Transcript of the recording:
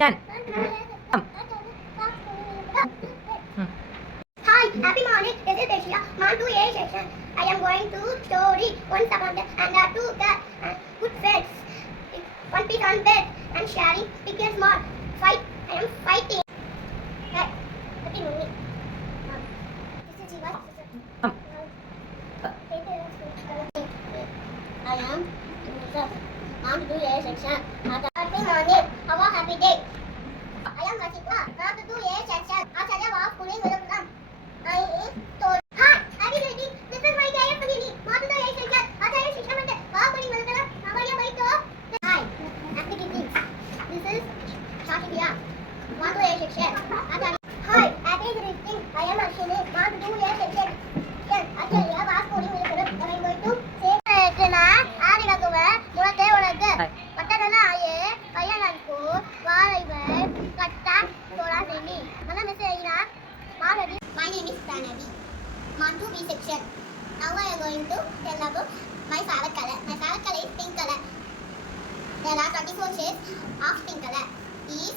Done. Hi, happy morning. This is Deshia. On to A section. I am going to story once upon the and two the good friends. One piece on bed and sharing big and small. Fight. I am fighting. Hey, happy morning. This is Jiva. I am on to A section. Happy morning. Have a happy day. I am Vasika. Not to A section. Acharya was pulling with a I told. Hi, happy reading. This is my day of the not to the A section. Acharya Shishamante. Was pulling with a Navaria Baito. Hi, happy reading. This is Shakibia. Not to A section. Acharya. Hi, happy reading. I am Ashini. Not to A section. Acharya was pulling with a I am going to say. My name is Pranavi. On to B section. Now I am going to tell about my favorite color. My favorite color is pink color. There are 24 shades of pink color. Is